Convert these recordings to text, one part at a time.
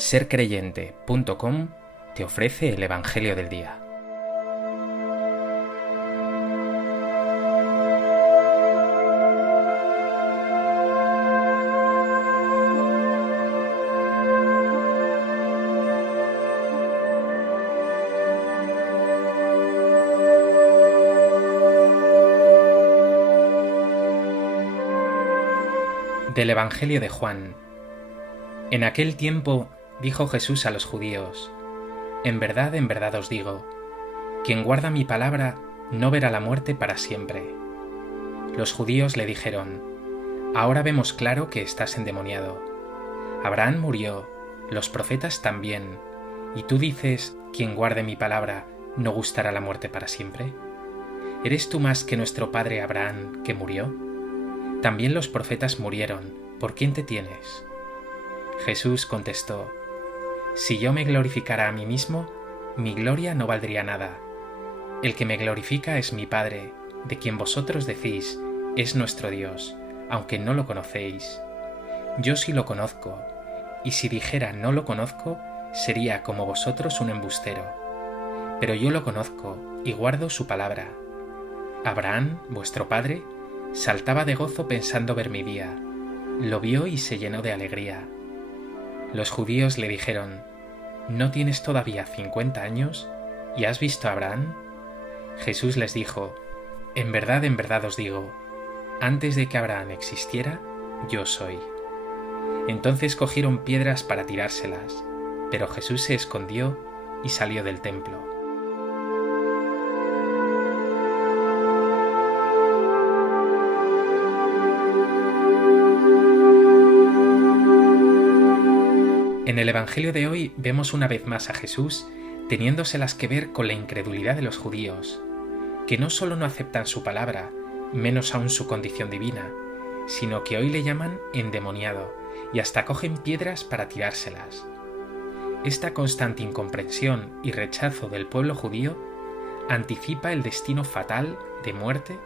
Sercreyente.com te ofrece el Evangelio del Día. Del Evangelio de Juan. En aquel tiempo dijo Jesús a los judíos: en verdad os digo, quien guarda mi palabra no verá la muerte para siempre. Los judíos le dijeron: ahora vemos claro que estás endemoniado. Abraham murió, los profetas también, y tú dices: quien guarde mi palabra no gustará la muerte para siempre. ¿Eres tú más que nuestro padre Abraham, que murió? También los profetas murieron. ¿Por quién te tienes? Jesús contestó: si yo me glorificara a mí mismo, mi gloria no valdría nada. El que me glorifica es mi Padre, de quien vosotros decís: es nuestro Dios, aunque no lo conocéis. Yo sí lo conozco, y si dijera no lo conozco, sería como vosotros un embustero. Pero yo lo conozco y guardo su palabra. Abraham, vuestro padre, saltaba de gozo pensando ver mi día. Lo vio y se llenó de alegría. Los judíos le dijeron: ¿no tienes todavía 50 años y has visto a Abraham? Jesús les dijo: en verdad os digo, antes de que Abraham existiera, yo soy. Entonces cogieron piedras para tirárselas, pero Jesús se escondió y salió del templo. En el Evangelio de hoy vemos una vez más a Jesús teniéndoselas que ver con la incredulidad de los judíos, que no solo no aceptan su palabra, menos aún su condición divina, sino que hoy le llaman endemoniado y hasta cogen piedras para tirárselas. Esta constante incomprensión y rechazo del pueblo judío anticipa el destino fatal de muerte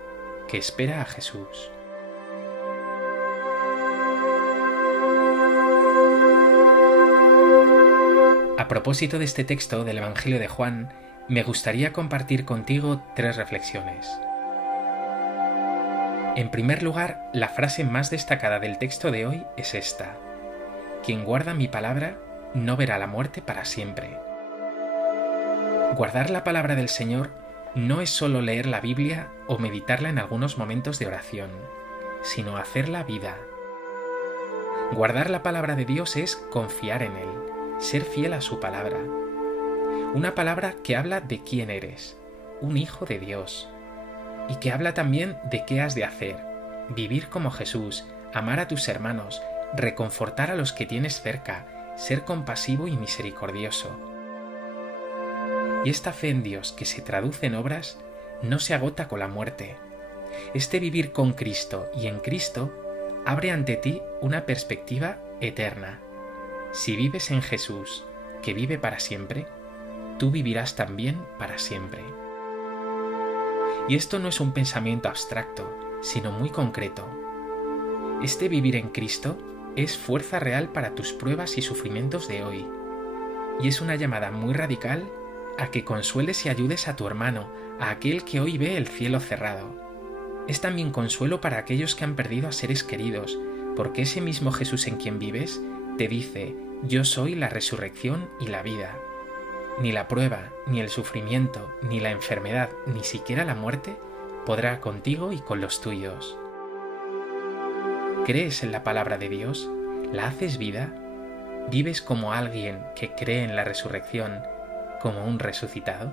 que espera a Jesús. A propósito de este texto del Evangelio de Juan, me gustaría compartir contigo 3 reflexiones. En primer lugar, la frase más destacada del texto de hoy es esta: quien guarda mi palabra no verá la muerte para siempre. Guardar la palabra del Señor no es solo leer la Biblia o meditarla en algunos momentos de oración, sino hacerla vida. Guardar la palabra de Dios es confiar en Él, ser fiel a su palabra. Una palabra que habla de quién eres, un hijo de Dios, y que habla también de qué has de hacer: vivir como Jesús, amar a tus hermanos, reconfortar a los que tienes cerca, ser compasivo y misericordioso. Y esta fe en Dios que se traduce en obras no se agota con la muerte. Este vivir con Cristo y en Cristo abre ante ti una perspectiva eterna. Si vives en Jesús, que vive para siempre, tú vivirás también para siempre. Y esto no es un pensamiento abstracto, sino muy concreto. Este vivir en Cristo es fuerza real para tus pruebas y sufrimientos de hoy, y es una llamada muy radical a que consueles y ayudes a tu hermano, a aquel que hoy ve el cielo cerrado. Es también consuelo para aquellos que han perdido a seres queridos, porque ese mismo Jesús en quien vives te dice: yo soy la resurrección y la vida. Ni la prueba, ni el sufrimiento, ni la enfermedad, ni siquiera la muerte podrá contigo y con los tuyos. ¿Crees en la palabra de Dios? ¿La haces vida? ¿Vives como alguien que cree en la resurrección, como un resucitado?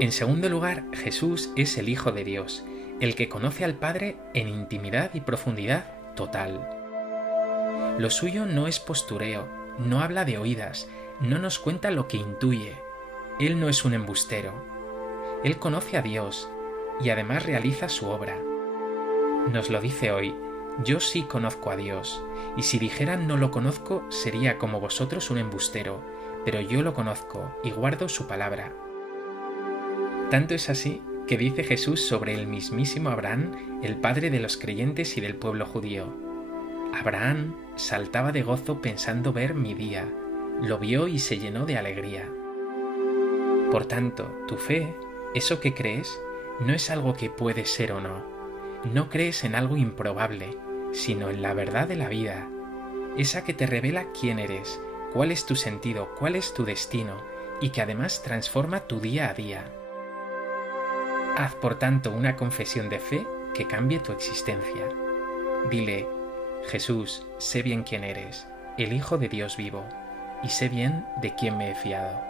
En segundo lugar, Jesús es el Hijo de Dios, el que conoce al Padre en intimidad y profundidad total. Lo suyo no es postureo, no habla de oídas, no nos cuenta lo que intuye. Él no es un embustero. Él conoce a Dios y además realiza su obra. Nos lo dice hoy: yo sí conozco a Dios, y si dijeran no lo conozco, sería como vosotros un embustero, pero yo lo conozco y guardo su palabra. Tanto es así que dice Jesús sobre el mismísimo Abraham, el padre de los creyentes y del pueblo judío. Abraham saltaba de gozo pensando ver mi día, lo vio y se llenó de alegría. Por tanto, tu fe, eso que crees, no es algo que puede ser o no. No crees en algo improbable, sino en la verdad de la vida, esa que te revela quién eres, cuál es tu sentido, cuál es tu destino, y que además transforma tu día a día. Haz por tanto una confesión de fe que cambie tu existencia. Dile: Jesús, sé bien quién eres, el Hijo de Dios vivo, y sé bien de quién me he fiado.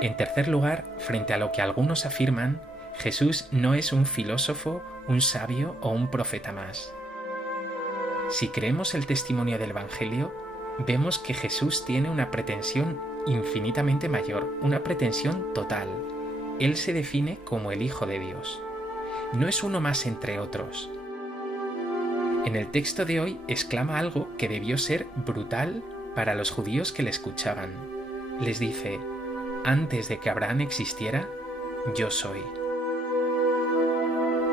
En tercer lugar, frente a lo que algunos afirman, Jesús no es un filósofo, un sabio o un profeta más. Si creemos el testimonio del Evangelio, vemos que Jesús tiene una pretensión infinitamente mayor, una pretensión total. Él se define como el Hijo de Dios. No es uno más entre otros. En el texto de hoy exclama algo que debió ser brutal para los judíos que le escuchaban. Les dice: antes de que Abraham existiera, yo soy.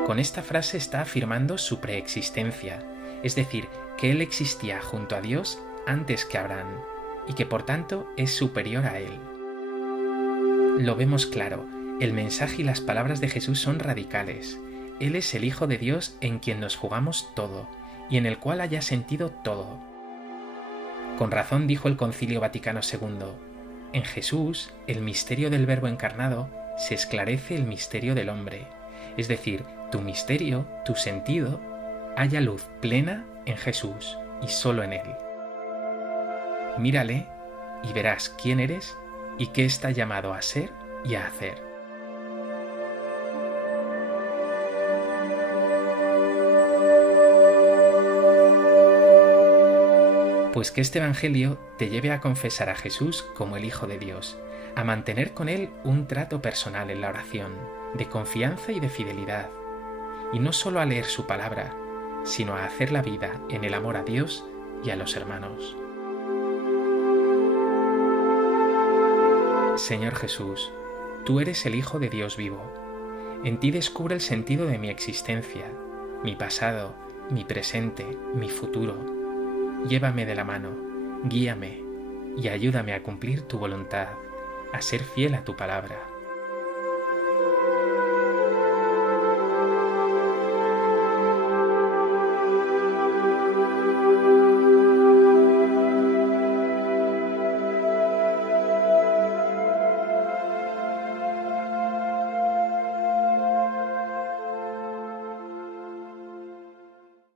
Con esta frase está afirmando su preexistencia, es decir, que él existía junto a Dios antes que Abraham, y que por tanto es superior a él. Lo vemos claro, el mensaje y las palabras de Jesús son radicales. Él es el Hijo de Dios en quien nos jugamos todo, y en el cual haya sentido todo. Con razón dijo el Concilio Vaticano II: en Jesús, el misterio del Verbo encarnado, se esclarece el misterio del hombre, es decir, tu misterio, tu sentido, halla luz plena en Jesús y solo en Él. Mírale y verás quién eres y qué está llamado a ser y a hacer. Pues que este Evangelio te lleve a confesar a Jesús como el Hijo de Dios, a mantener con Él un trato personal en la oración, de confianza y de fidelidad, y no solo a leer su palabra, sino a hacer la vida en el amor a Dios y a los hermanos. Señor Jesús, tú eres el Hijo de Dios vivo. En ti descubro el sentido de mi existencia, mi pasado, mi presente, mi futuro. Llévame de la mano, guíame y ayúdame a cumplir tu voluntad, a ser fiel a tu palabra.